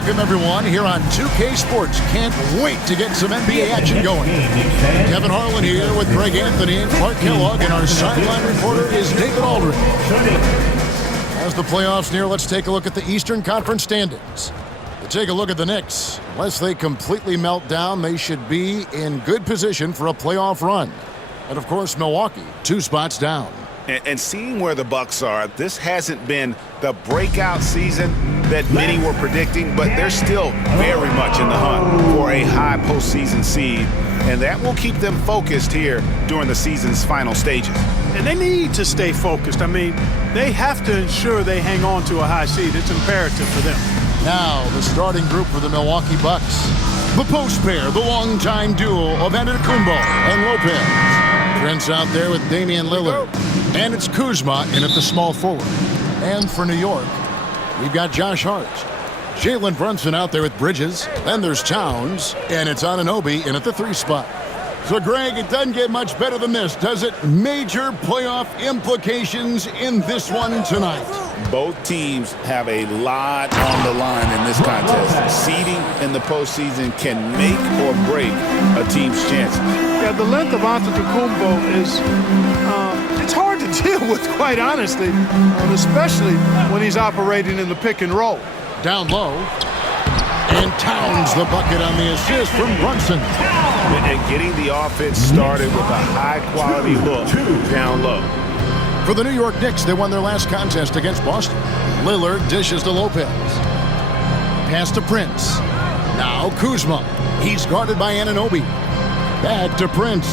welcome everyone here on 2K Sports. Can't wait to get some NBA action going. Kevin Harlan here with Greg Anthony and Clark Kellogg, and our sideline reporter is David Aldridge. As the playoffs near, let's take a look at the Eastern Conference standings. To take a look at the Knicks, unless they completely melt down, they should be in good position for a playoff run. And of course, Milwaukee, 2 spots down. And seeing where the Bucks are, this hasn't been the breakout season that many were predicting, but they're still very much in the hunt for a high postseason seed, and that will keep them focused here during the season's final stages. And they need to stay focused. I mean, they have to ensure they hang on to a high seed. It's imperative for them. Now, the starting group for the Milwaukee Bucks. The post pair, the longtime duo of Antetokounmpo and Lopez. Prince out there with Damian Lillard. And it's Kuzma in at the small forward. And for New York, we've got Josh Hart. Jalen Brunson out there with Bridges. Then there's Towns. And it's Anunoby in at the 3 spot. So, Greg, it doesn't get much better than this, does it? Major playoff implications in this one tonight. Both teams have a lot on the line in this contest. Seeding in the postseason can make or break a team's chances. Yeah, the length of Antetokounmpo is it's hard to deal with, quite honestly, especially when he's operating in the pick and roll. Down low. And Towns the bucket on the assist from Brunson. And getting the offense started with a high-quality look down low. For the New York Knicks, they won their last contest against Boston. Lillard dishes to Lopez. Pass to Prince. Now Kuzma. He's guarded by Anunoby. Back to Prince.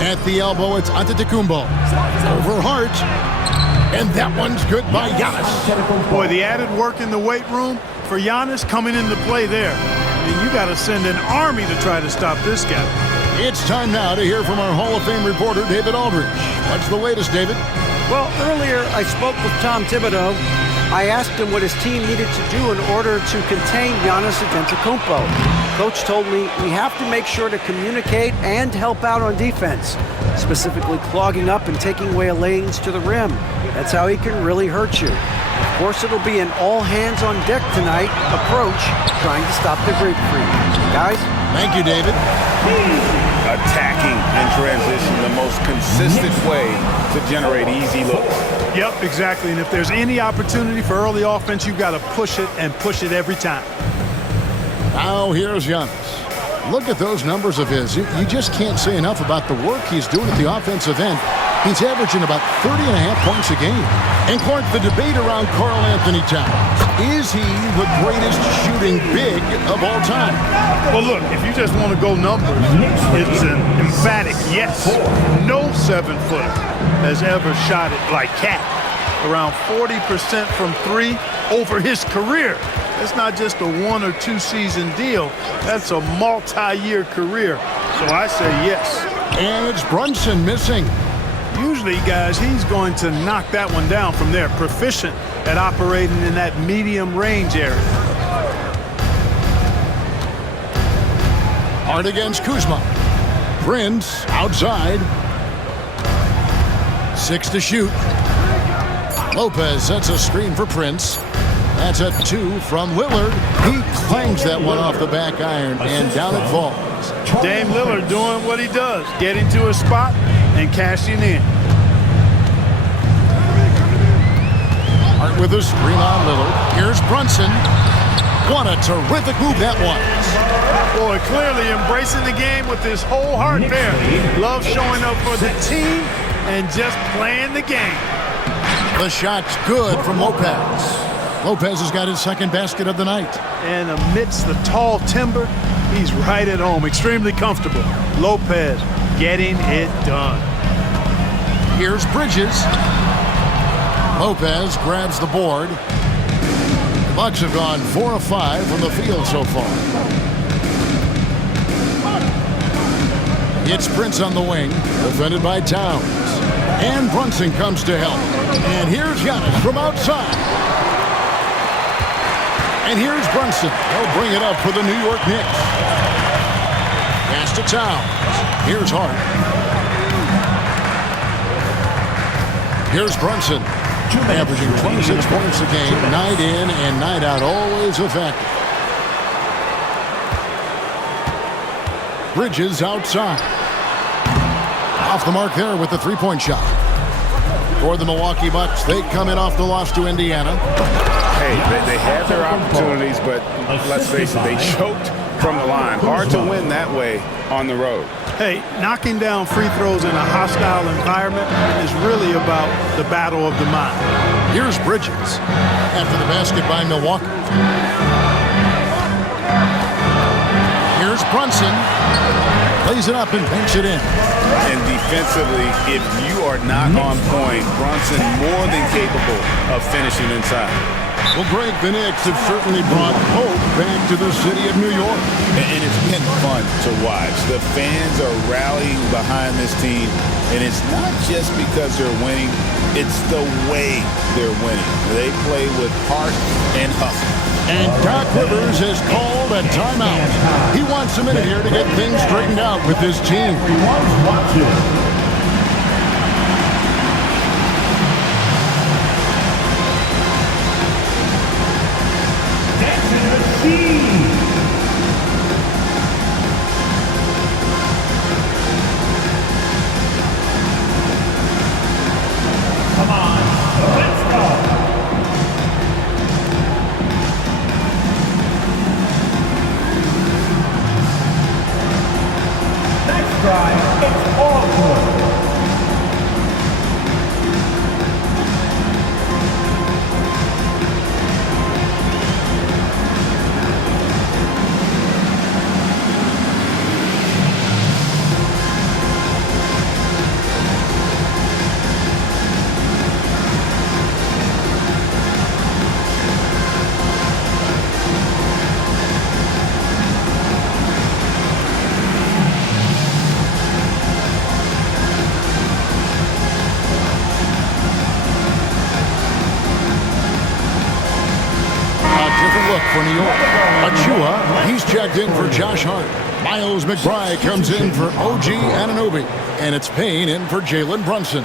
At the elbow, it's Antetokounmpo. Over Hart. And that one's good by Giannis. Boy, the added work in the weight room for Giannis coming into play there. I mean, you got to send an army to try to stop this guy. It's time now to hear from our Hall of Fame reporter, David Aldridge. What's the latest, David? Well, earlier I spoke with Tom Thibodeau. I asked him what his team needed to do in order to contain Giannis Antetokounmpo. Coach told me we have to make sure to communicate and help out on defense, specifically clogging up and taking away lanes to the rim. That's how he can really hurt you. Of course, it'll be an all-hands-on-deck tonight approach, trying to stop the grapefruit. Guys? Thank you, David. Attacking in transition, the most consistent way to generate easy looks. Yep, exactly. And if there's any opportunity for early offense, you've got to push it and push it every time. Now here's Giannis. Look at those numbers of his. You just can't say enough about the work he's doing at the offensive end. He's averaging about 30.5 points a game. And Clark, the debate around Karl Anthony Towns. Is he the greatest shooting big of all time? Well, look, if you just want to go numbers, it's an emphatic yes. No 7-foot has ever shot it like Cat. Around 40% from 3 over his career. That's not just a 1 or 2 season deal. That's a multi-year career. So I say yes. And it's Brunson missing. Usually, guys, he's going to knock that one down from there. Proficient at operating in that medium range area. Hard against Kuzma. Prince outside. 6 to shoot. Lopez sets a screen for Prince. That's a 2 from Lillard. He clangs that one off the back iron, and down it falls. Dame Lillard doing what he does, getting to a spot and cashing in. Hart with a screen on Lillard. Here's Brunson. What a terrific move that was. Boy, clearly embracing the game with his whole heart there. Loves showing up for the team and just playing the game. The shot's good from Lopez. Lopez has got his second basket of the night. And amidst the tall timber, he's right at home, extremely comfortable. Lopez getting it done. Here's Bridges. Lopez grabs the board. The Bucks have gone 4 of 5 from the field so far. It's Prince on the wing, defended by Towns. And Brunson comes to help. And here's Giannis from outside. And here's Brunson. He'll bring it up for the New York Knicks. Pass to Towns. Here's Hart. Here's Brunson. Averaging 26 points a game, night in and night out, always effective. Bridges outside. Off the mark there with the three-point shot. For the Milwaukee Bucks, they come in off the loss to Indiana. Hey, they had their opportunities, but let's face it, they choked from the line. Hard to win that way on the road. Hey, knocking down free throws in a hostile environment is really about the battle of the mind. Here's Bridges after the basket by Milwaukee. Here's Brunson. Plays it up and banks it in. And defensively, if you are not on point, Brunson more than capable of finishing inside. Well, Greg, the Knicks have certainly brought hope back to the city of New York. And it's been fun to watch. The fans are rallying behind this team, and it's not just because they're winning, it's the way they're winning. They play with heart and hustle. And Doc Rivers has called a timeout. He wants a minute here to get things straightened out with his team. For New York, Achua, he's checked in for Josh Hart. Miles McBride comes in for OG Anunoby. And it's Payne in for Jalen Brunson.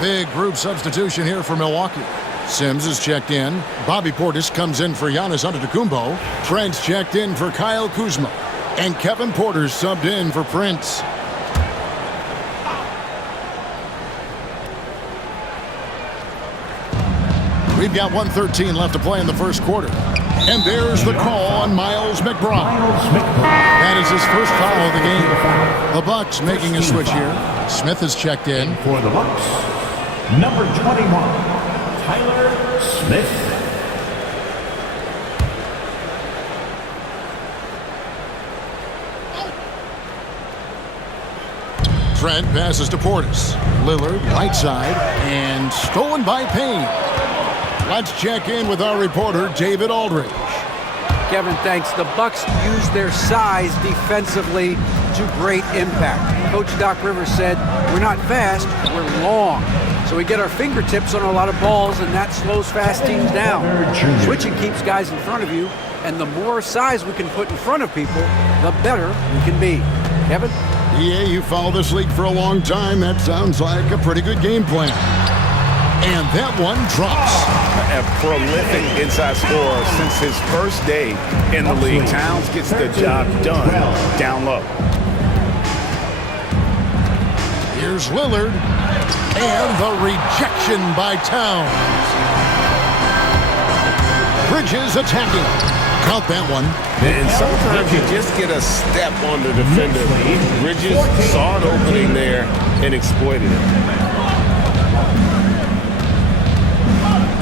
Big group substitution here for Milwaukee. Sims is checked in. Bobby Portis comes in for Giannis Antetokounmpo. Trent's checked in for Kyle Kuzma. And Kevin Porter's subbed in for Prince. We've got 1:13 left to play in the first quarter. And there's the call on Miles McBride. That is his first foul of the game. The Bucks making a switch here. Smith is checked in. For the Bucks, number 21, Tyler Smith. Trent passes to Portis. Lillard, right side, and stolen by Payne. Let's check in with our reporter, David Aldridge. Kevin, thanks. The Bucks use their size defensively to great impact. Coach Doc Rivers said, we're not fast, we're long. So we get our fingertips on a lot of balls, and that slows fast teams down. Switching keeps guys in front of you, and the more size we can put in front of people, the better we can be. Kevin? Yeah, you follow this league for a long time. That sounds like a pretty good game plan. And that one drops. A prolific inside scorer since his first day in the league. Towns gets the job done down low. Here's Lillard. And the rejection by Towns. Bridges attacking. Count that one. And sometimes you just get a step on the defender. Bridges saw an opening there and exploited it.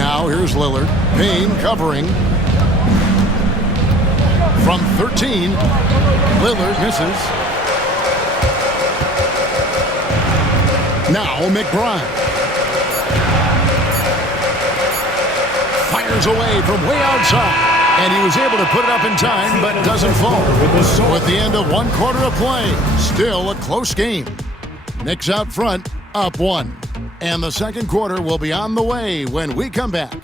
Now here's Lillard. Payne covering. From 13. Lillard misses. Now McBride. Fires away from way outside. And he was able to put it up in time, but doesn't fall. With the end of one quarter of play, still a close game. Knicks out front, up one. And the second quarter will be on the way when we come back.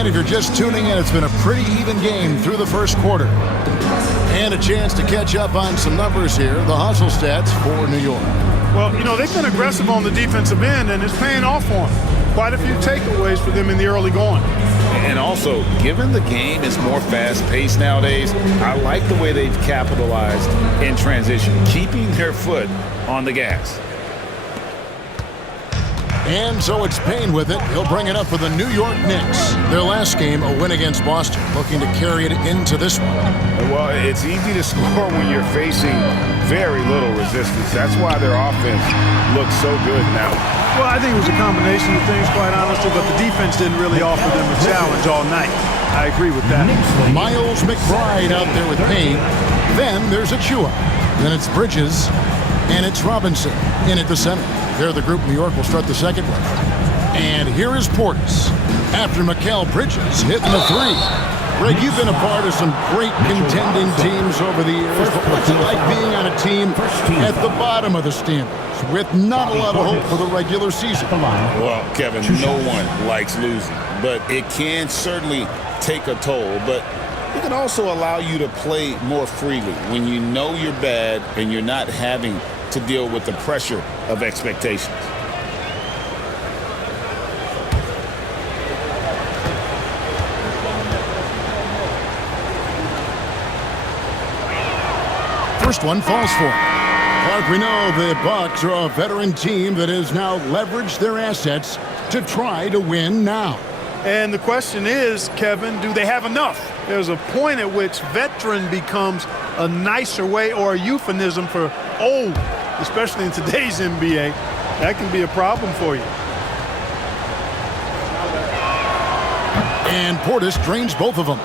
And if you're just tuning in, it's been a pretty even game through the first quarter. And a chance to catch up on some numbers here, the hustle stats for New York. Well, you know, they've been aggressive on the defensive end, and it's paying off for them. Quite a few takeaways for them in the early going. And also, given the game is more fast-paced nowadays, I like the way they've capitalized in transition, keeping their foot on the gas. And so it's Payne with it. He'll bring it up for the New York Knicks. Their last game, a win against Boston, looking to carry it into this one. Well, it's easy to score when you're facing very little resistance. That's why their offense looks so good now. Well, I think it was a combination of things, quite honestly, but the defense didn't really offer them a challenge all night. I agree with that. Miles McBride out there with Payne. Then there's Achua. Then it's Bridges. And it's Robinson in at the center. They're the group New York will start the second one. And here is Portis after Mikal Bridges hitting the three. Greg, you've been a part of some great contending teams over the years, but what's it like being on a team at the bottom of the standings with not a lot of hope for the regular season? Well, Kevin, no one likes losing, but it can certainly take a toll. But it can also allow you to play more freely when you know you're bad and you're not having to deal with the pressure of expectations. First one falls for him. Clark, we know the Bucks are a veteran team that has now leveraged their assets to try to win now. And the question is, Kevin, do they have enough? There's a point at which veteran becomes a nicer way or a euphemism for old, especially in today's NBA. That can be a problem for you. And Portis drains both of them.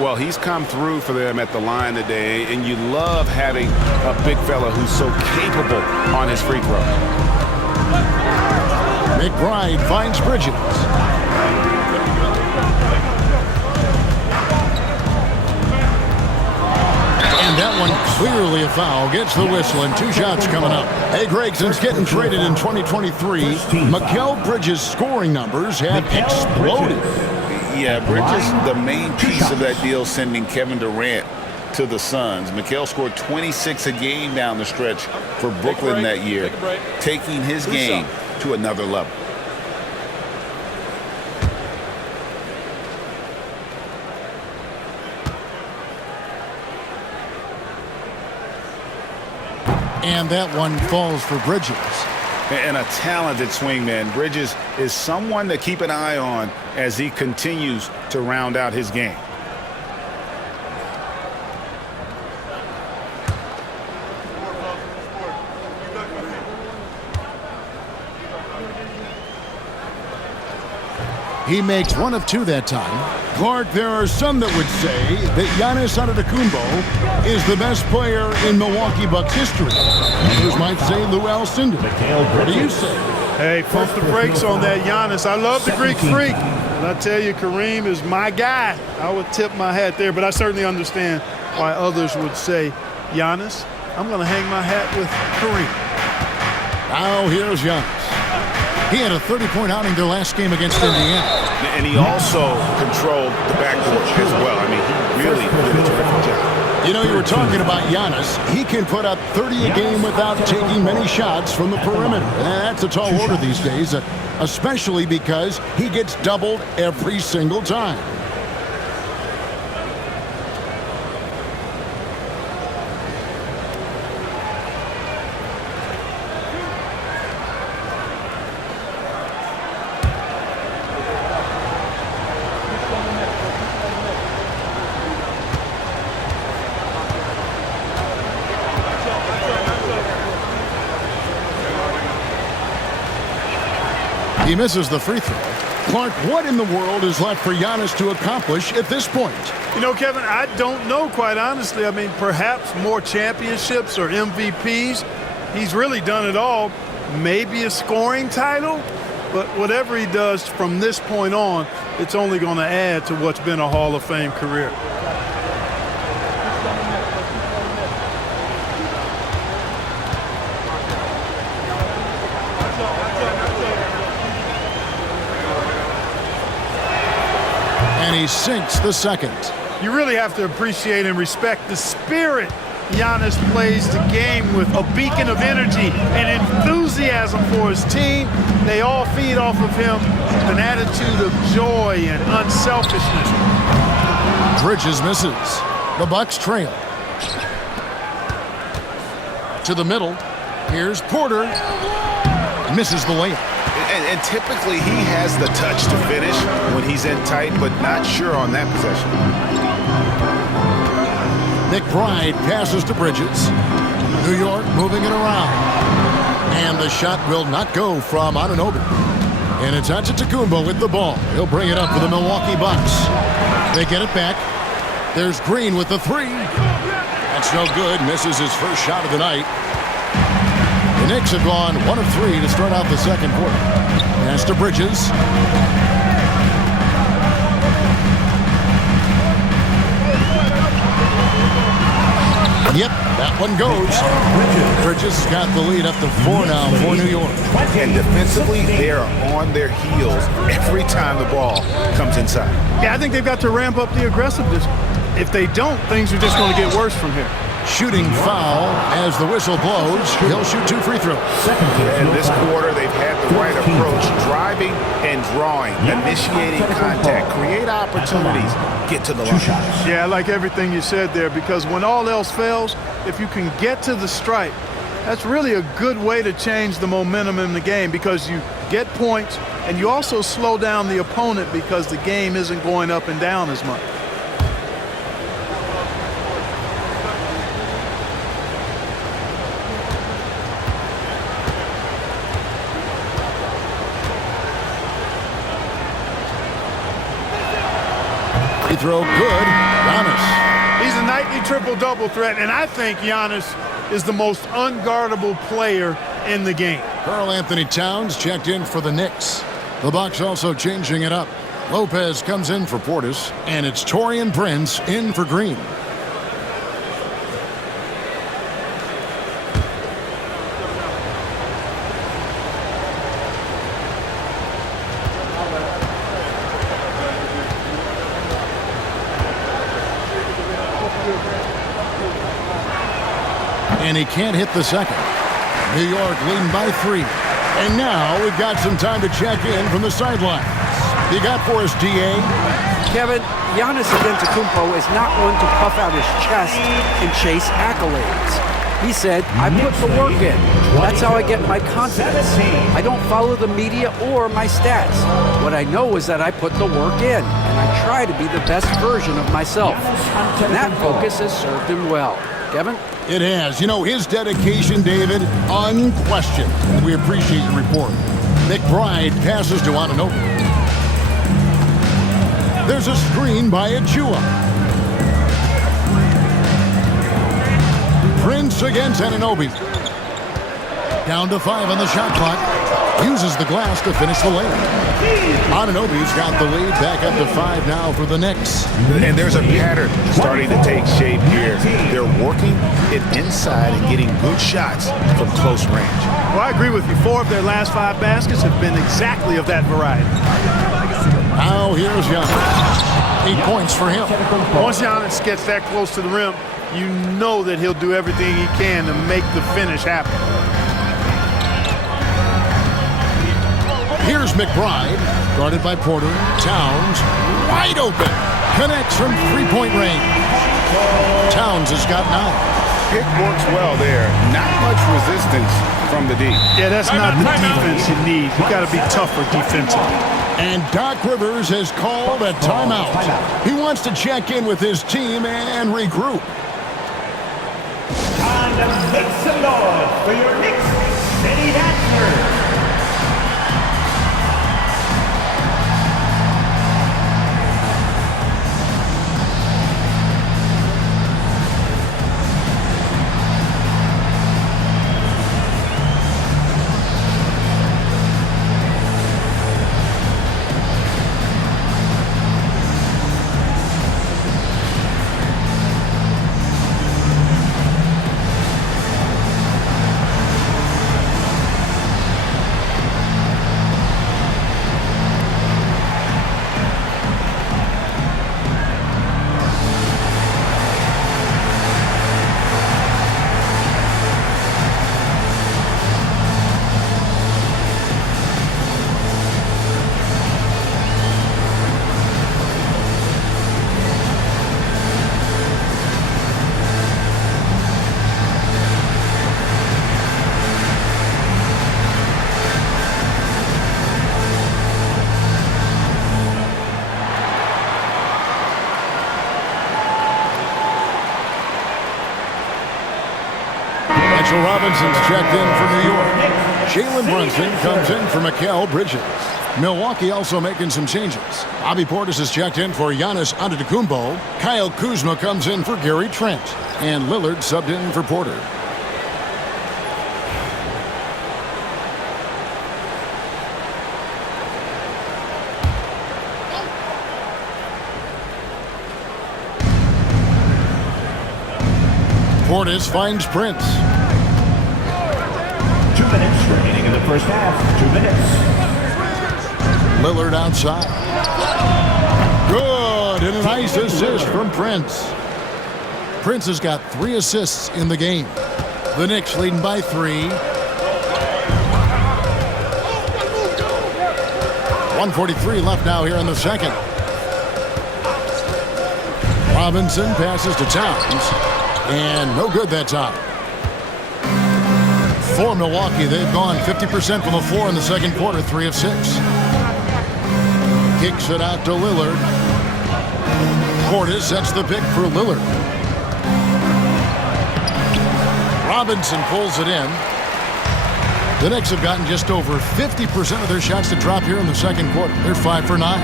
Well, he's come through for them at the line today, and you love having a big fella who's so capable on his free throw. McBride finds Bridges. And that one clearly a foul. Gets the whistle and 2 shots coming up. Hey, Greg, since getting traded in 2023, Mikal Bridges' scoring numbers have exploded. Yeah, Bridges, the main piece of that deal, sending Kevin Durant to the Suns. Mikal scored 26 a game down the stretch for Brooklyn that year, taking his game to another level. And that one falls for Bridges. And a talented swingman. Bridges is someone to keep an eye on as he continues to round out his game. He makes 1 of 2 that time. Clark, there are some that would say that Giannis Antetokounmpo is the best player in Milwaukee Bucks history. Others might say Lou Alcindor. What do you say? Hey, pump the brakes on that Giannis. I love the Greek freak. And I tell you, Kareem is my guy. I would tip my hat there, but I certainly understand why others would say Giannis. I'm going to hang my hat with Kareem. Now here's Giannis. He had a 30-point outing their last game against Indiana. And he also controlled the backcourt as well. I mean, he really did a terrific job. You know, you were talking about Giannis. He can put up 30 a game without taking many shots from the perimeter. And that's a tall order these days, especially because he gets doubled every single time. He misses the free throw. Clark, what in the world is left for Giannis to accomplish at this point? You know, Kevin, I don't know, quite honestly. I mean, perhaps more championships or MVPs. He's really done it all. Maybe a scoring title. But whatever he does from this point on, it's only going to add to what's been a Hall of Fame career. And he sinks the second. You really have to appreciate and respect the spirit Giannis plays the game with, a beacon of energy and enthusiasm for his team. They all feed off of him, an attitude of joy and unselfishness. Bridges misses. The Bucks trail. To the middle. Here's Porter. Misses the layup. And typically he has the touch to finish when he's in tight, but not sure on that possession. McBride passes to Bridges. New York moving it around. And the shot will not go from Anunoby. And it's Antetokounmpo with the ball. He'll bring it up for the Milwaukee Bucks. They get it back. There's Green with the three. That's no good. Misses his first shot of the night. The Knicks have gone 1 of 3 to start out the second quarter. Pass to Bridges. Yep, that one goes. Bridges has got the lead up to 4 now for New York. And defensively, they are on their heels every time the ball comes inside. Yeah, I think they've got to ramp up the aggressiveness. If they don't, things are just going to get worse from here. Shooting foul as the whistle blows. He'll shoot 2 free throws. In this quarter, they've had the right approach, driving and drawing, initiating contact, create opportunities, get to the line. Yeah, I like everything you said there, because when all else fails, if you can get to the stripe, that's really a good way to change the momentum in the game, because you get points and you also slow down the opponent because the game isn't going up and down as much. Throw good. Giannis. He's a nightly triple-double threat, and I think Giannis is the most unguardable player in the game. Karl Anthony Towns checked in for the Knicks. The Bucks also changing it up. Lopez comes in for Portis, and it's Taurean Prince in for Green. And he can't hit the second. New York leading by 3. And now we've got some time to check in from the sidelines. You got for us, D.A.? Kevin, Giannis Antetokounmpo is not one to puff out his chest and chase accolades. He said, I put the work in. That's how I get my confidence. I don't follow the media or my stats. What I know is that I put the work in, and I try to be the best version of myself. And that focus has served him well. Kevin? It has. You know, his dedication, David, unquestioned. And we appreciate your report. McBride passes to Anunoby. There's a screen by Achua. Prince against Anunoby. Down to 5 on the shot clock. Uses the glass to finish the layup. Anunoby's got the lead back up to 5 now for the Knicks. And there's a pattern starting to take shape here. They're working it inside and getting good shots from close range. Well, I agree with you. 4 of their last 5 baskets have been exactly of that variety. Now here's Giannis. 8 points for him. Once Giannis gets that close to the rim, you know that he'll do everything he can to make the finish happen. Here's McBride, guarded by Porter. Towns, wide open. Connects from three-point range. Towns has got 9. Pick works well there. Not much resistance from the D. Yeah, that's not the defense you need. You got to be tougher defensively. And Doc Rivers has called a timeout. He wants to check in with his team and regroup. Time to make some noise for your Knicks City Bachelors. Mitchell Robinson's checked in for New York. Jalen Brunson comes in for Mikal Bridges. Milwaukee also making some changes. Bobby Portis is checked in for Giannis Antetokounmpo. Kyle Kuzma comes in for Gary Trent. And Lillard subbed in for Porter. Portis finds Prince. 2 minutes remaining in the first half. 2 minutes. Lillard outside. Good, and a nice assist from Prince. Prince has got 3 assists in the game. The Knicks leading by 3. 1:43 left now here in the second. Robinson passes to Towns, and no good that time. For Milwaukee, they've gone 50% from the floor in the second quarter, 3 of 6. Kicks it out to Lillard. Portis sets the pick for Lillard. Robinson pulls it in. The Knicks have gotten just over 50% of their shots to drop here in the second quarter. They're 5 for 9.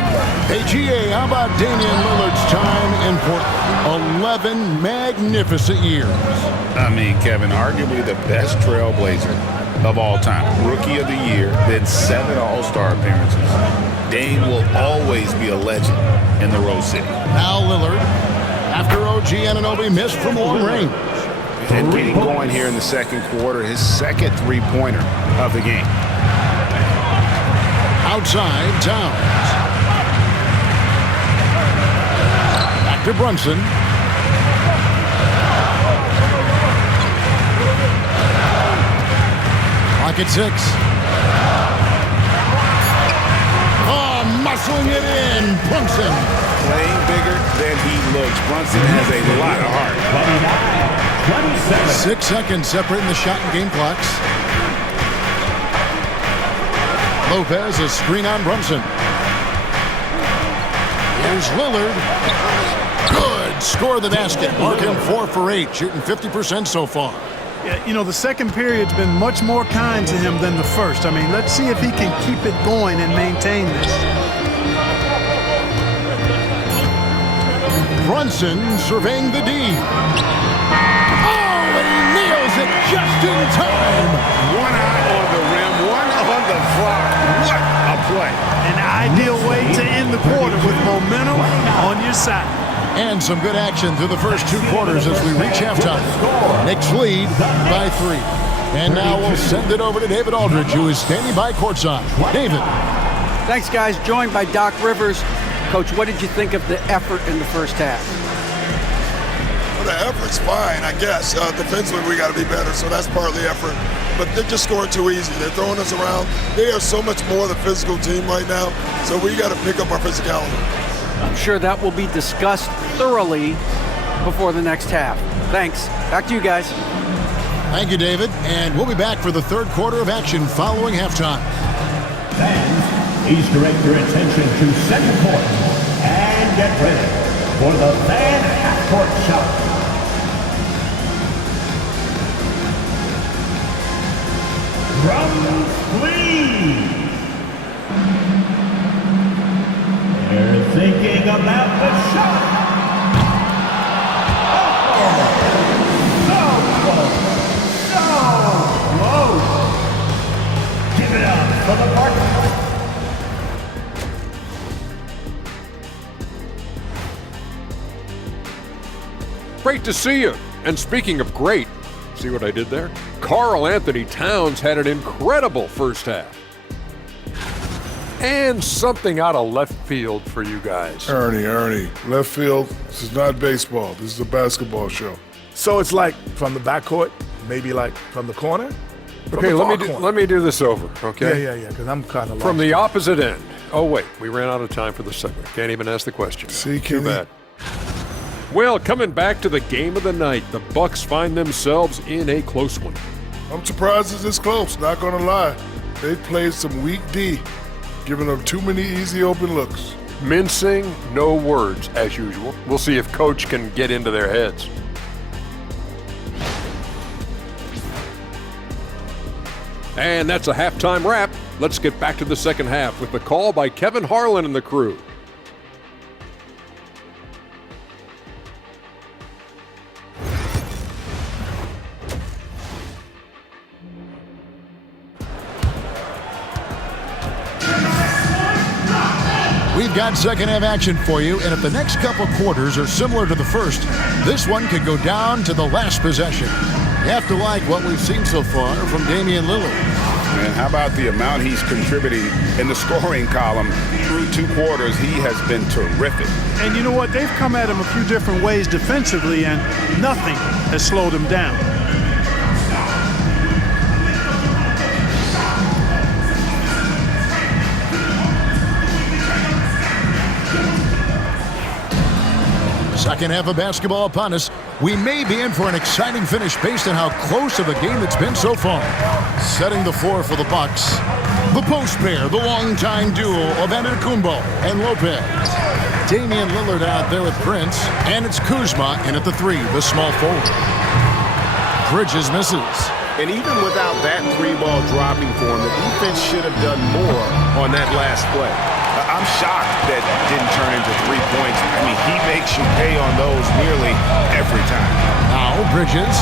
Hey, GA, how about Damian Lillard's time in Portland? 11 magnificent years. I mean, Kevin, arguably the best trailblazer of all time. Rookie of the year, then 7 All-Star appearances. Dame will always be a legend in the Rose City. Now Lillard, after OG Anunoby missed from long range. And getting going here in the second quarter, his second three-pointer of the game. Outside, Towns. Back to Brunson. Clock at 6. Oh, muscling it in, Brunson. Playing bigger than he looks. Brunson has a lot of heart. 6 seconds separating the shot and game clocks. Lopez, a screen on Brunson. Here's Lillard. Good. Score the basket. Mark him 4 for 8, shooting 50% so far. Yeah, you know, the second period's been much more kind to him than the first. I mean, let's see if he can keep it going and maintain this. Brunson surveying the D. Oh, and he nails it just in time. One eye on the rim, one on the floor. What a play. An ideal way to end the quarter with momentum on your side. And some good action through the first 2 quarters as we reach halftime. Knicks lead by 3. And now we'll send it over to David Aldridge, who is standing by courtside. David. Thanks, guys. Joined by Doc Rivers. Coach, what did you think of the effort in the first half? Well, the effort's fine, I guess. Defensively, we got to be better, so that's part of the effort. But they're just scoring too easy. They're throwing us around. They are so much more the physical team right now, so we got to pick up our physicality. I'm sure that will be discussed thoroughly before the next half. Thanks. Back to you guys. Thank you, David. And we'll be back for the third quarter of action following halftime. Fans, please direct your attention to second court and get ready for the fan half-court shot. Drum, please. They're thinking about the shot. Oh, so close. Give it up for the partner. Great to see you. And speaking of great, see what I did there? Karl Anthony Towns had an incredible first half. And something out of left field for you guys. Ernie, left field, this is not baseball. This is a basketball show. So it's like from the backcourt, maybe like from the corner? Okay, let me do this over, okay? Yeah, because I'm kind of lost. From the opposite end. Oh, wait, we ran out of time for the segment. Can't even ask the question. See, Too Kenny? bad. Well, coming back to the game of the night, the Bucks find themselves in a close one. I'm surprised it's this close, not gonna lie. They played some weak D, giving them too many easy open looks. Mincing, no words, as usual. We'll see if Coach can get into their heads. And that's a halftime wrap. Let's get back to the second half with the call by Kevin Harlan and the crew. We've got second half action for you, and if the next couple quarters are similar to the first, this one could go down to the last possession. You have to like what we've seen so far from Damian Lillard. And how about the amount he's contributing in the scoring column through 2 quarters? He has been terrific. And you know what? They've come at him a few different ways defensively, and nothing has slowed him down. Second half of basketball upon us. We may be in for an exciting finish based on how close of a game it's been so far. Setting the floor for the Bucks, the post pair, the longtime duo of Antetokounmpo and Lopez. Damian Lillard out there with Prince, and it's Kuzma in at the 3, the small forward. Bridges misses. And even without that 3-ball dropping for him, the defense should have done more on that last play. I'm shocked that didn't turn into 3 points. I mean, he makes you pay on those nearly every time. Now Bridges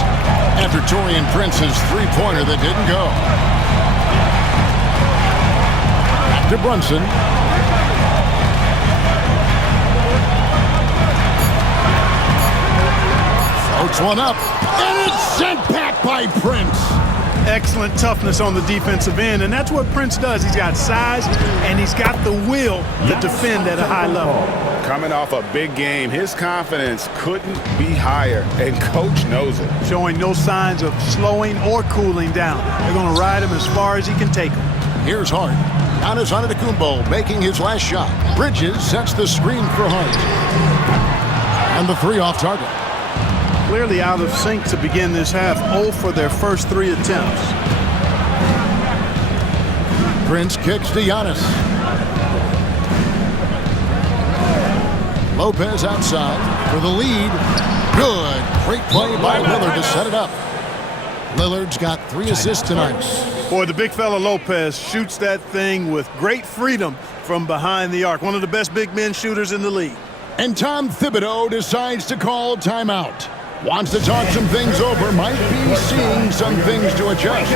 after Taurean Prince's 3-pointer that didn't go. Back to Brunson. Floats one up, and it's sent back by Prince. Excellent toughness on the defensive end, and that's what Prince does. He's got size, and he's got the will to defend at a high level. Coming off a big game, his confidence couldn't be higher, and Coach knows it. Showing no signs of slowing or cooling down. They're going to ride him as far as he can take him. Here's Hart. Giannis Antetokounmpo making his last shot. Bridges sets the screen for Hart. And the 3 off target. Clearly out of sync to begin this half. 0 for their first 3 attempts. Prince kicks to Giannis. Lopez outside for the lead. Good. Great play by Lillard to set it up. Lillard's got 3 assists tonight. Boy, the big fella Lopez shoots that thing with great freedom from behind the arc. One of the best big men shooters in the league. And Tom Thibodeau decides to call timeout. Wants to talk some things over, might be seeing some things to adjust.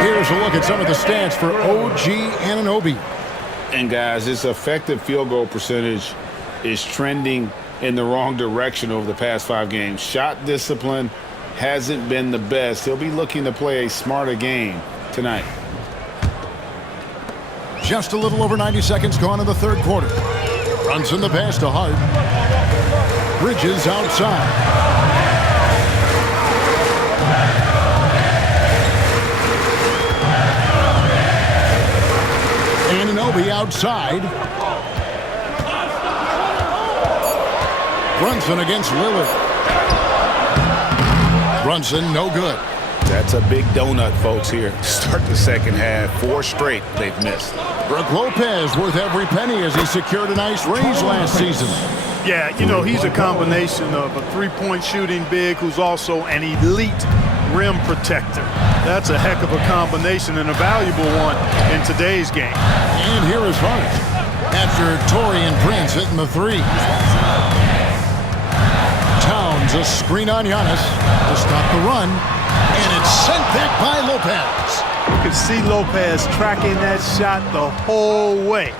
Here's a look at some of the stats for OG Anunoby. And guys, his effective field goal percentage is trending in the wrong direction over the past 5 games. Shot discipline hasn't been the best. He'll be looking to play a smarter game tonight. Just a little over 90 seconds gone in the 3rd quarter. Runs in the pass to Hart. Bridges outside. Anunoby outside. Brunson against Lillard. Brunson, no good. That's a big donut, folks, here. Start the second half. 4 straight they've missed. Brook Lopez worth every penny as he secured a nice raise last season. Yeah, you know, he's a combination of a 3-point shooting big who's also an elite rim protector. That's a heck of a combination and a valuable one in today's game. And here is Hart after Taurean Prince hitting the three. Towns a screen on Giannis to stop the run, and it's sent back by Lopez. You can see Lopez tracking that shot the whole way.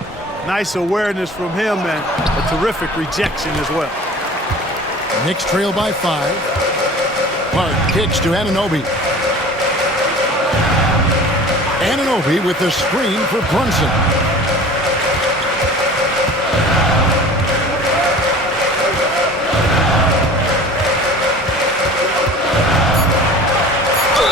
Nice awareness from him and a terrific rejection as well. Knicks trail by 5. Hart kicks to Anunoby. Anunoby with the screen for Brunson.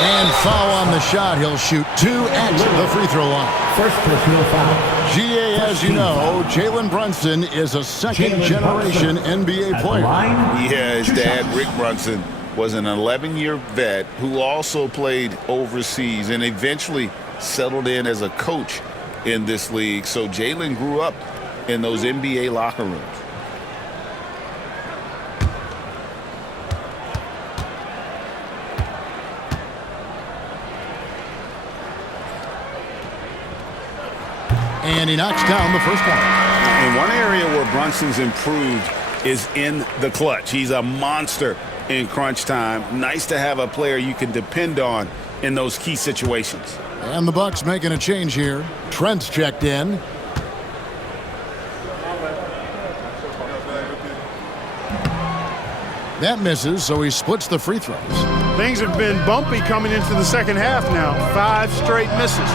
And foul on the shot. He'll shoot 2 at the free throw line. First personal foul. GA, as you know, Jalen Brunson is a second-generation NBA player. Yeah, his dad, Rick Brunson, was an 11-year vet who also played overseas and eventually settled in as a coach in this league. So Jalen grew up in those NBA locker rooms. And he knocks down the first one. And one area where Brunson's improved is in the clutch. He's a monster in crunch time. Nice to have a player you can depend on in those key situations. And the Bucks making a change here. Trent's checked in. That misses, so he splits the free throws. Things have been bumpy coming into the second half now. 5 straight misses.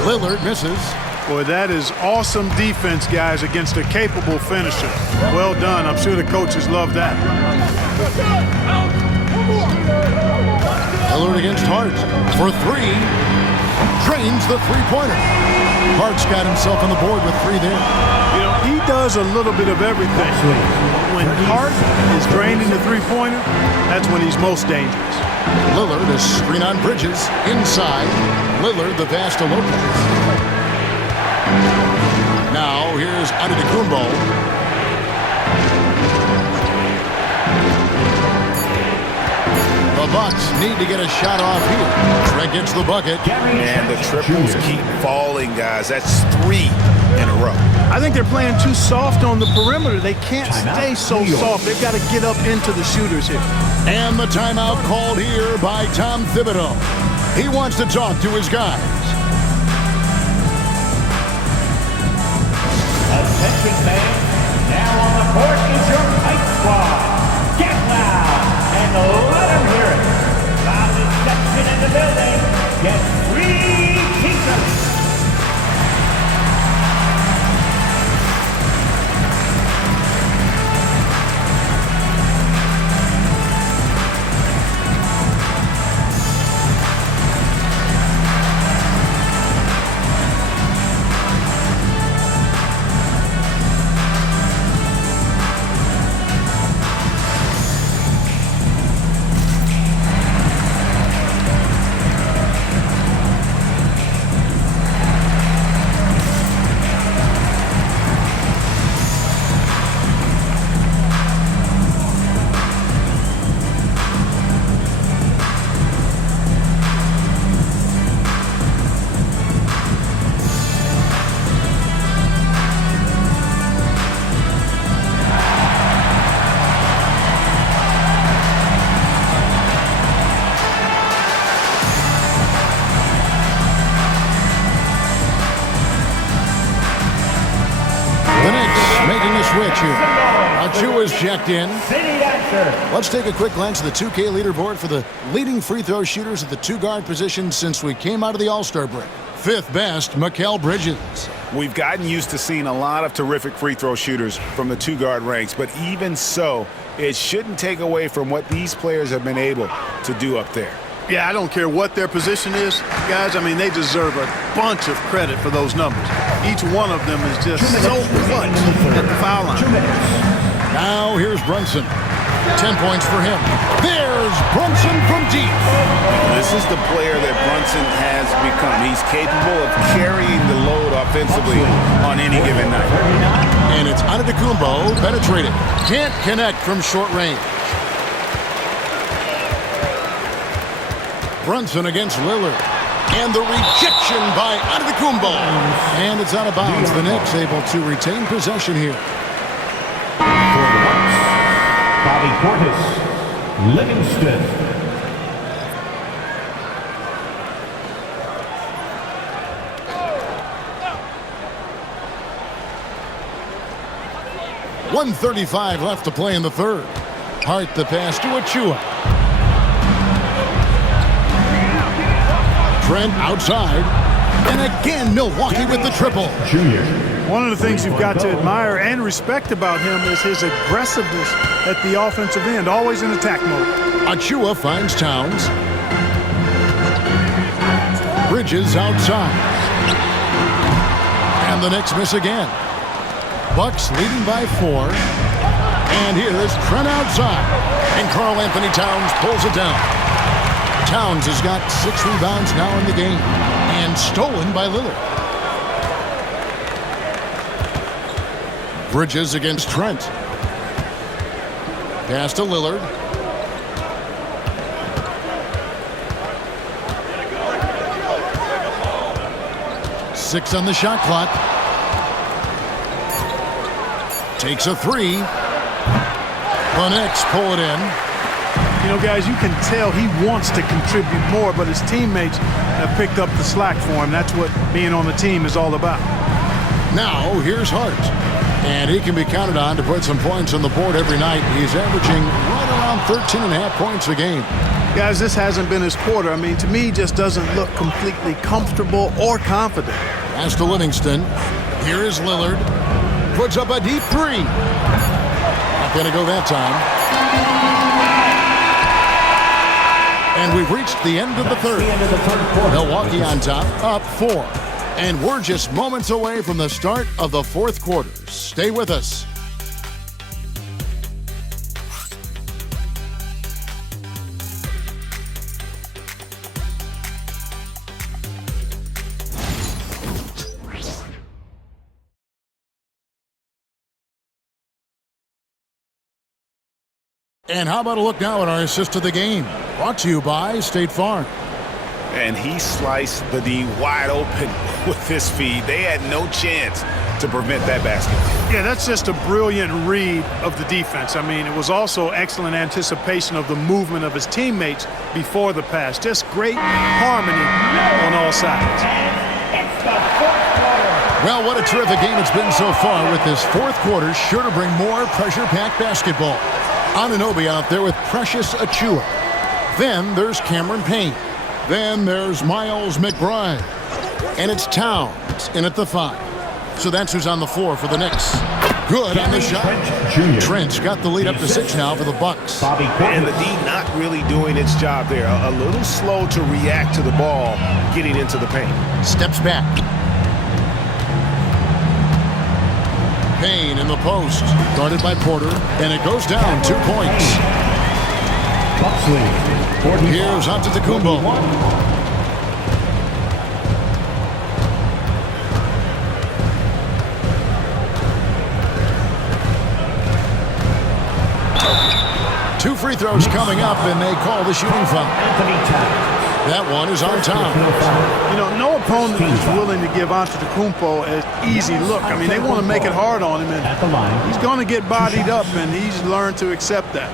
Lillard misses. Boy, that is awesome defense, guys, against a capable finisher. Well done. I'm sure the coaches love that. Lillard against Hart for 3. Drains the three-pointer. Hart's got himself on the board with 3 there. You know, he does a little bit of everything. When Hart is draining the three-pointer, that's when he's most dangerous. Lillard is screen on Bridges. Inside. Lillard the pass to Lopez. Now here's Antetokounmpo. The Bucks need to get a shot off here. Trent gets the bucket. And the triples keep falling, guys. That's 3 in a row. I think they're playing too soft on the perimeter. They can't stay so soft. They've got to get up into the shooters here. And the timeout called here by Tom Thibodeau. He wants to talk to his guys. Attention fans, now on the court is your Knight Squad. Get loud and let them hear it. Loudest section in the building. Get 3 t-shirts. Achua's checked in. Let's take a quick glance at the 2K leaderboard for the leading free throw shooters at the 2-guard position since we came out of the All-Star break. 5th best, Mikal Bridges. We've gotten used to seeing a lot of terrific free throw shooters from the 2-guard ranks, but even so, it shouldn't take away from what these players have been able to do up there. Yeah, I don't care what their position is, guys. I mean, they deserve a bunch of credit for those numbers. Each one of them is just so clutch at the foul line. Now here's Brunson. 10 points for him. There's Brunson from deep. This is the player that Brunson has become. He's capable of carrying the load offensively on any given night. And it's Antetokounmpo penetrating. Can't connect from short range. Brunson against Lillard. And the rejection by Antetokounmpo. And it's out of bounds. The Knicks able to retain possession here. For the Bucks, Bobby Portis, Livingston. .135 left to play in the third. Hart the pass to Achua. Trent outside. And again, Milwaukee with the triple. Junior. One of the things you've got to admire and respect about him is his aggressiveness at the offensive end, always in attack mode. Achua finds Towns. Bridges outside. And the Knicks miss again. Bucks leading by 4. And here's Trent outside. And Karl Anthony Towns pulls it down. Towns has got 6 rebounds now in the game. And stolen by Lillard. Bridges against Trent. Pass to Lillard. Six on the shot clock. Takes a 3. The Knicks pull it in. You know, guys, you can tell he wants to contribute more, but his teammates have picked up the slack for him. That's what being on the team is all about. Now, here's Hart. And he can be counted on to put some points on the board every night. He's averaging right around 13.5 points a game. Guys, this hasn't been his quarter. I mean, to me, he just doesn't look completely comfortable or confident. Pass to Livingston. Here is Lillard. Puts up a deep 3. Not going to go that time. And we've reached the end of the third. Milwaukee on top, up 4. And we're just moments away from the start of the fourth quarter. Stay with us. And how about a look now at our assist of the game? Brought to you by State Farm. And he sliced the D wide open with his feed. They had no chance to prevent that basket. Yeah, that's just a brilliant read of the defense. I mean, it was also excellent anticipation of the movement of his teammates before the pass. Just great harmony on all sides. Well, what a terrific game it's been so far, with this fourth quarter sure to bring more pressure-packed basketball. Anunoby out there with Precious Achua. Then there's Cameron Payne. Then there's Miles McBride. And it's Towns in at the 5. So that's who's on the floor for the Knicks. Good on the shot. Trent's got the lead up to 6 now for the Bucks. And the D not really doing its job there. A little slow to react to the ball getting into the paint. Steps back. Payne in the post. Guarded by Porter. And it goes down 2 points. Here's Antetokounmpo. Two free throws coming up, and they call the shooting foul. That one is on time. You know, no opponent is willing to give Antetokounmpo an easy look. I mean, they want to make it hard on him, and he's going to get bodied up, and he's learned to accept that.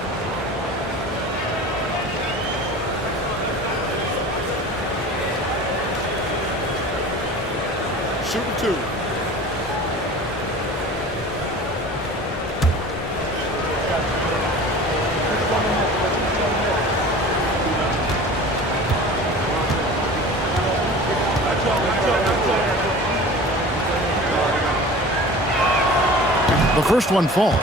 Shooting 2. The first one falls.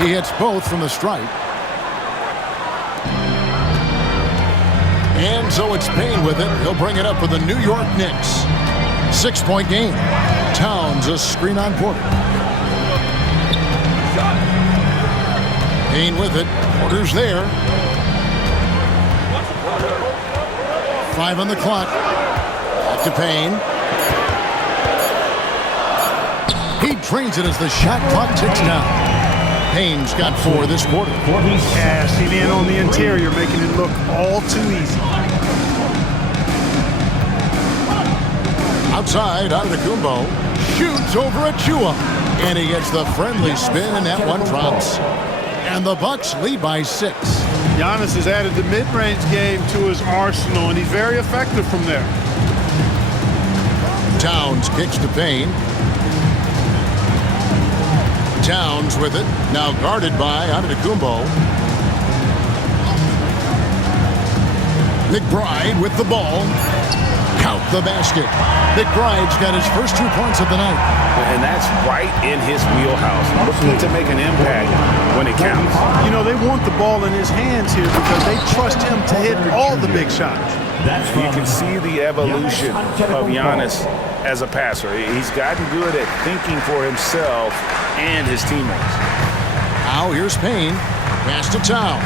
He hits both from the stripe. And so it's Payne with it. He'll bring it up for the New York Knicks. 6-point game. Towns a screen on Porter. Payne with it. Porter's there. 5 on the clock. Back to Payne. He drains it as the shot clock ticks down. Payne's got 4 this quarter. Cashing in on the interior, making it look all too easy. Outside, Antetokounmpo shoots over Achua, and he gets the friendly spin, and that one drops. And the Bucks lead by 6. Giannis has added the mid-range game to his arsenal, and he's very effective from there. Towns kicks to Payne. Towns with it, now guarded by Antetokounmpo. McBride with the ball. Count the basket. McBride's got his first 2 points of the night. And that's right in his wheelhouse. Looking to make an impact when it counts. You know, they want the ball in his hands here because they trust him to hit all the big shots. You can see the evolution of Giannis as a passer. He's gotten good at thinking for himself and his teammates. Now here's Payne. Pass to Towns.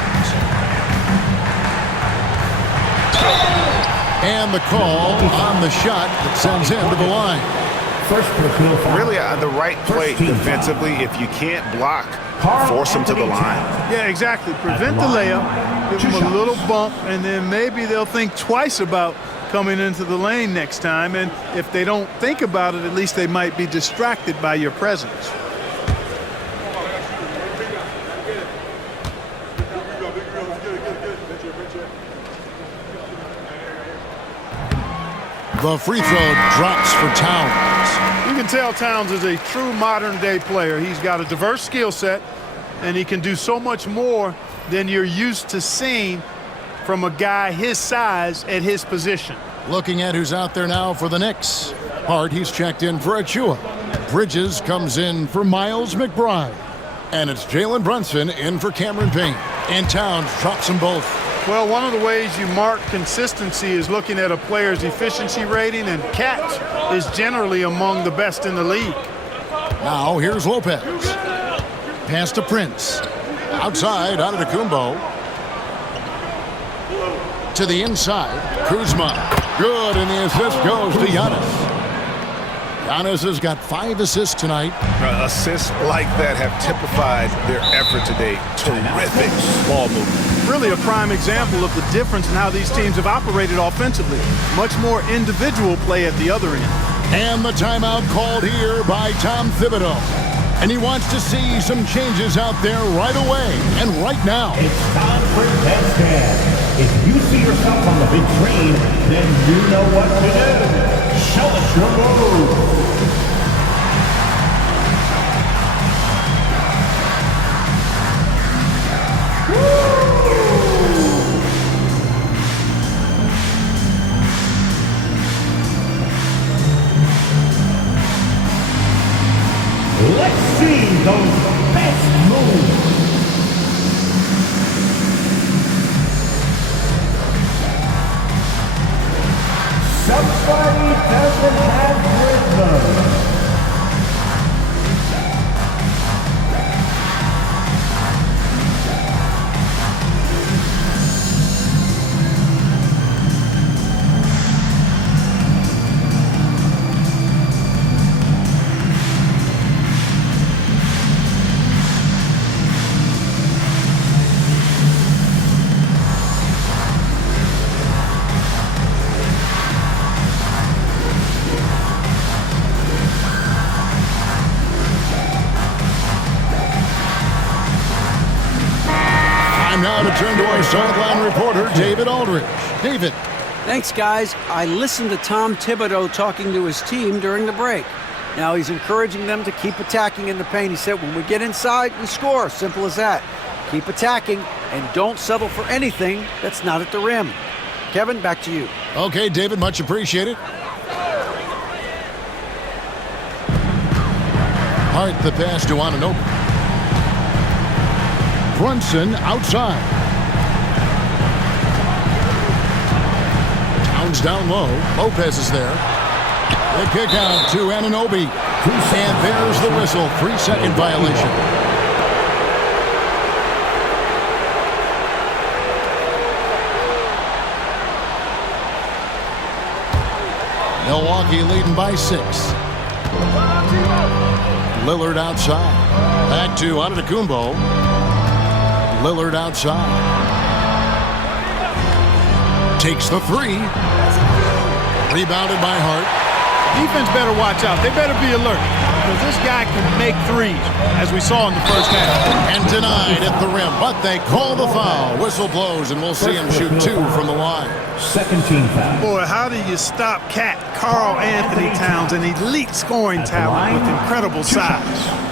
And the call on the shot that sends him to the line. Really the right play defensively. If you can't block, force him to the line. Yeah, exactly. Prevent the layup, give him a little bump, and then maybe they'll think twice about coming into the lane next time. And if they don't think about it, at least they might be distracted by your presence. The free throw drops for Towns. You can tell Towns is a true modern-day player. He's got a diverse skill set, and he can do so much more than you're used to seeing from a guy his size at his position. Looking at who's out there now for the Knicks. Hart, he's checked in for Achua. Bridges comes in for Miles McBride. And it's Jalen Brunson in for Cameron Payne. And Towns drops them both. Well, one of the ways you mark consistency is looking at a player's efficiency rating, and Cat is generally among the best in the league. Now here's Lopez. Pass to Prince. Outside, Antetokounmpo. To the inside, Kuzma. Good, and the assist goes to Giannis. Giannis has got 5 assists tonight. Assists like that have typified their effort today. Terrific ball movement. Really a prime example of the difference in how these teams have operated offensively. Much more individual play at the other end. And the timeout called here by Tom Thibodeau. And he wants to see some changes out there right away and right now. It's time for test stand. If you see yourself on the big screen, then you know what to do. Show us your move. Let's see those best moves. Somebody doesn't have rhythm. Now to turn to our sideline reporter, David Aldridge. David. Thanks, guys. I listened to Tom Thibodeau talking to his team during the break. Now he's encouraging them to keep attacking in the paint. He said, when we get inside, we score. Simple as that. Keep attacking and don't settle for anything that's not at the rim. Kevin, back to you. Okay, David, much appreciated. Hart, the pass to Antetokounmpo. Brunson outside. Towns down low. Lopez is there. The kick out to Anunoby. And there's the whistle. 3-second violation. Milwaukee leading by 6. Lillard outside. Back to Antetokounmpo. Lillard outside. Takes the 3. Rebounded by Hart. Defense better watch out. They better be alert because this guy can make threes, as we saw in the first half. And denied at the rim, but they call the foul. Whistle blows, and we'll see him shoot 2 from the line. Second team foul. Boy, how do you stop Cat Karl Anthony Towns, an elite scoring talent with incredible size?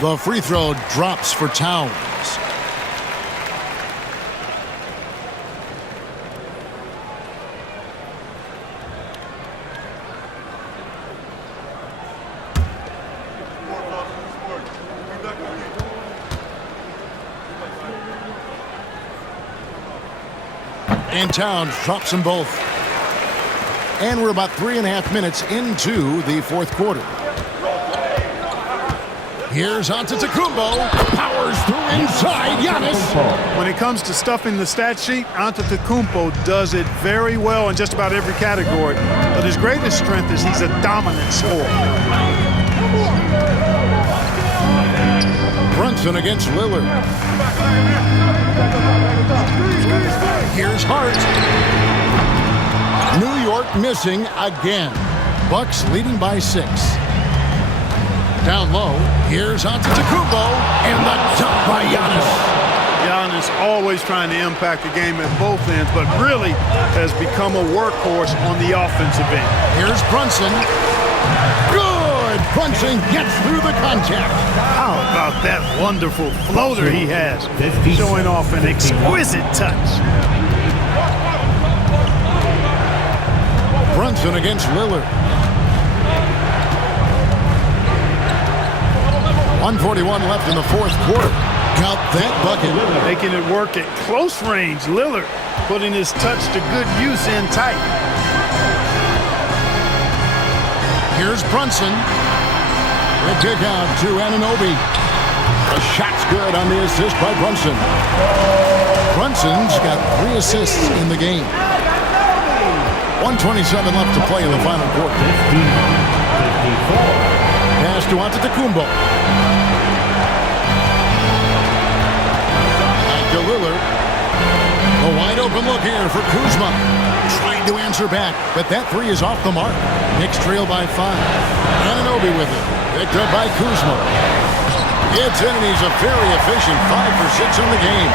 The free throw drops for Towns. And Towns drops them both. And we're about 3.5 minutes into the fourth quarter. Here's Antetokounmpo. Powers through inside. Giannis. When it comes to stuffing the stat sheet, Antetokounmpo does it very well in just about every category. But his greatest strength is he's a dominant scorer. Brunson against Lillard. Here's Hart. New York missing again. Bucks leading by 6. Down low, here's Antetokounmpo, and the dunk by Giannis. Giannis always trying to impact the game at both ends, but really has become a workhorse on the offensive end. Here's Brunson. Good! Brunson gets through the contact. How about that wonderful floater he has, showing off an exquisite touch. Brunson against Lillard. 1:41 left in the fourth quarter. Count that bucket. Making it work at close range. Lillard putting his touch to good use in tight. Here's Brunson. The kick out to Anunoby. The shot's good on the assist by Brunson. Brunson's got 3 assists in the game. 1:27 left to play in the final quarter. 54. Pass to Antetokounmpo. Back to Lillard. A wide open look here for Kuzma. Trying to answer back, but that 3 is off the mark. Knicks trail by 5. Anunoby with it. Picked up by Kuzma. It's in, and he's a very efficient 5 for 6 in the game.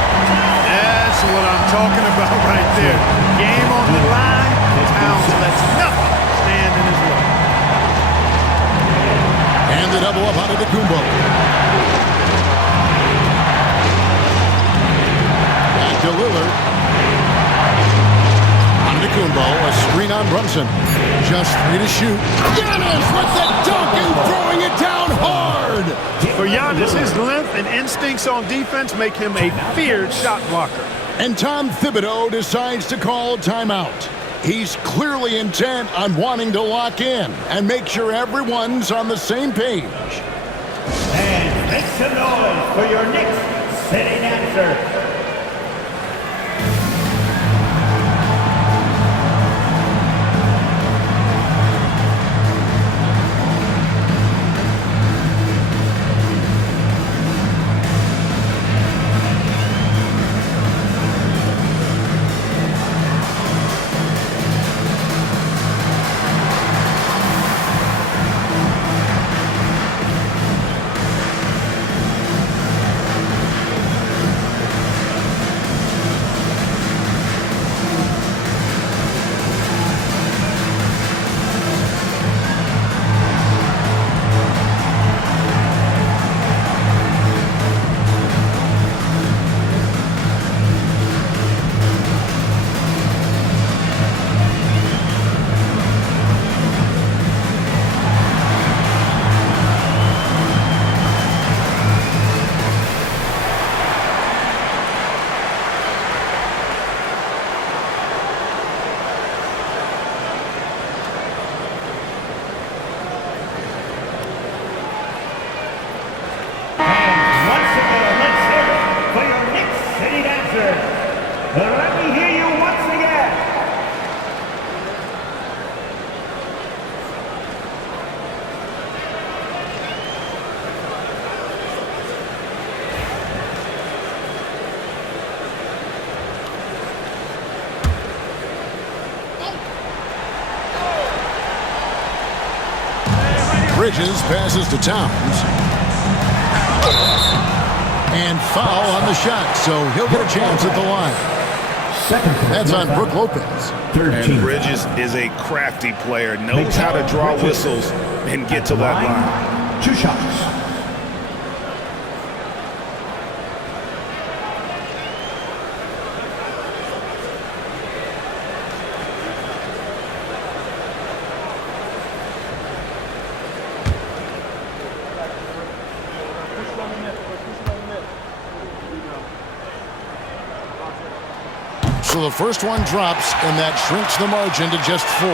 That's what I'm talking about right there. Game on the line. Towns lets nothing stand in his way. And the double up onto Antetokounmpo. Back to Lillard. Antetokounmpo, a screen on Brunson. Just 3 to shoot. Giannis with the dunk and throwing it down hard. For Giannis, his length and instincts on defense make him a feared shot blocker. And Tom Thibodeau decides to call timeout. He's clearly intent on wanting to lock in and make sure everyone's on the same page. And make some noise for your Knicks sitting answer. Bridges passes to Towns. And foul on the shot, so he'll get a chance at the line. That's on Brook Lopez. And Bridges is a crafty player, knows how to draw whistles and get to that line. 2 shots. So the first one drops, and that shrinks the margin to just 4.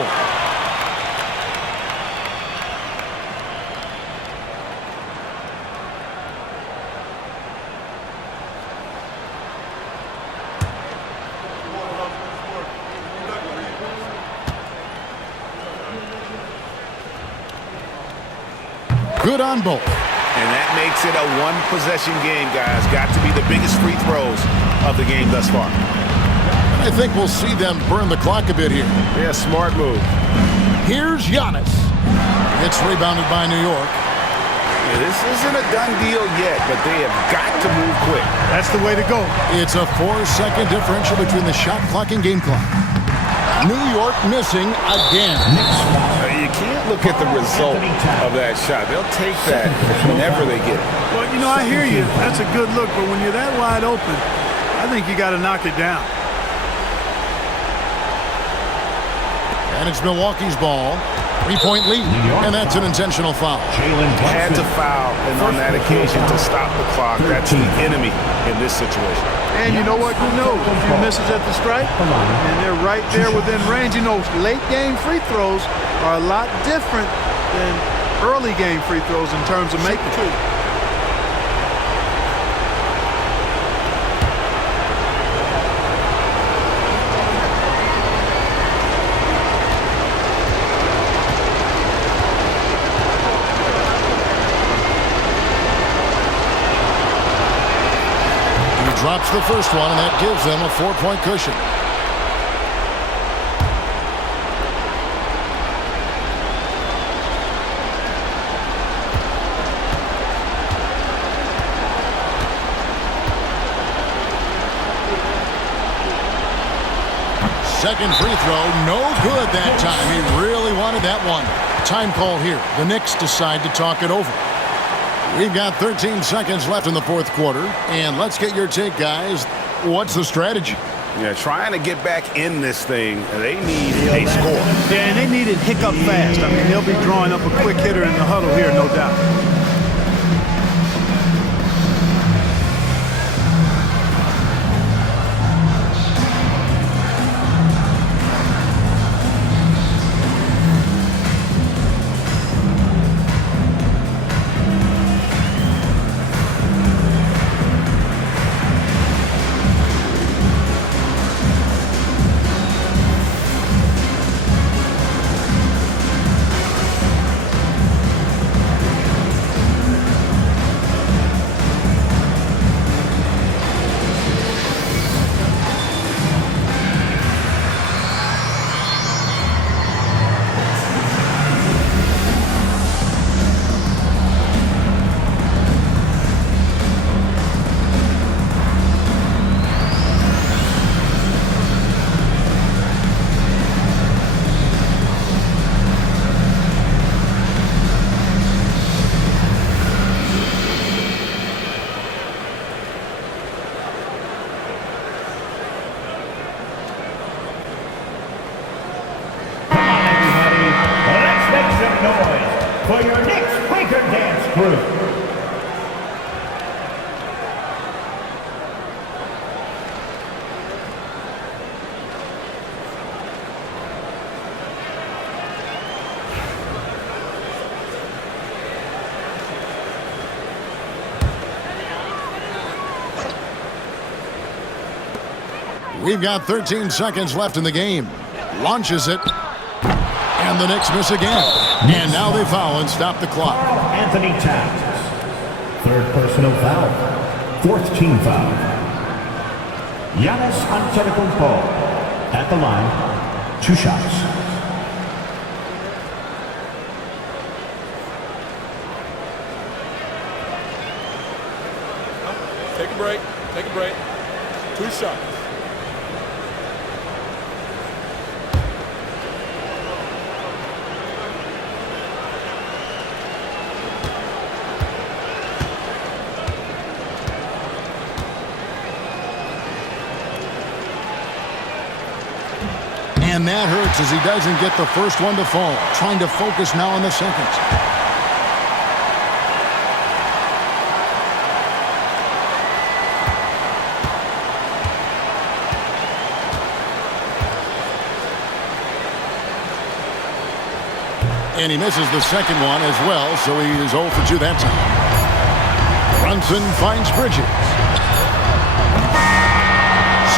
Good on both. And that makes it a one-possession game, guys. Got to be the biggest free throws of the game thus far. I think we'll see them burn the clock a bit here. Yeah, smart move. Here's Giannis. It's rebounded by New York. Yeah, this isn't a done deal yet, but they have got to move quick. That's the way to go. It's a 4-second differential between the shot clock and game clock. New York missing again. You can't look at the result of that shot. They'll take that whenever they get it. Well, you know, I hear you. That's a good look, but when you're that wide open, I think you got to knock it down. And it's Milwaukee's ball. 3-point lead. And that's an intentional foul. Had to foul, and on that occasion to stop the clock. That's the enemy in this situation. And you know what? Who knows? A few misses at the stripe, and they're right there within range. You know, late game free throws are a lot different than early game free throws in terms of making it. Drops the first one, and that gives them a 4-point cushion. Second free throw, no good that time. He really wanted that one. Time call here. The Knicks decide to talk it over. We've got 13 seconds left in the fourth quarter, and let's get your take, guys. What's the strategy? Yeah, trying to get back in this thing, they need a score. Yeah, and they need it hiccup fast. I mean, they'll be drawing up a quick hitter in the huddle here, no doubt. for your Knicks Quaker Dance Group. We've got 13 seconds left in the game. Launches it. And the Knicks miss again. And now they foul and stop the clock. Anthony Towns. Third personal foul. Fourth team foul. Giannis Antetokounmpo. At the line. 2 shots. Take a break. Take a break. 2 shots. And that hurts as he doesn't get the first one to fall. Trying to focus now on the second. And he misses the second one as well, so he is 0 for 2 that time. Brunson finds Bridges.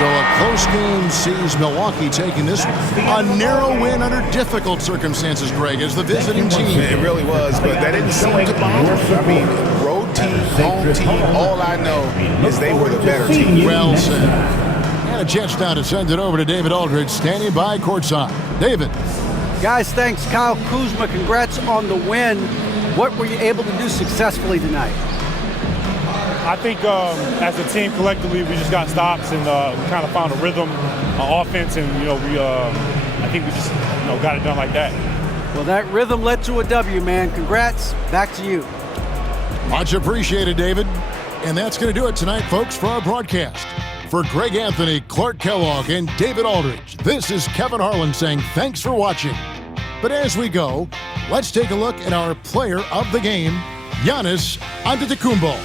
So a close game sees Milwaukee taking this one. A narrow win under difficult circumstances, Greg, as the visiting team. It really was, but that didn't seem to bother me. I mean, road team, home team, all I know is they were the better team. Well said. And a chance now to send it over to David Aldridge, standing by courtside. David. Guys, thanks. Kyle Kuzma, congrats on the win. What were you able to do successfully tonight? I think as a team collectively, we just got stops and we kind of found a rhythm on offense, and I think we just got it done like that. Well, that rhythm led to a W, man. Congrats. Back to you. Much appreciated, David. And that's going to do it tonight, folks, for our broadcast. For Greg Anthony, Clark Kellogg, and David Aldridge, this is Kevin Harlan saying thanks for watching. But as we go, let's take a look at our player of the game, Giannis Antetokounmpo.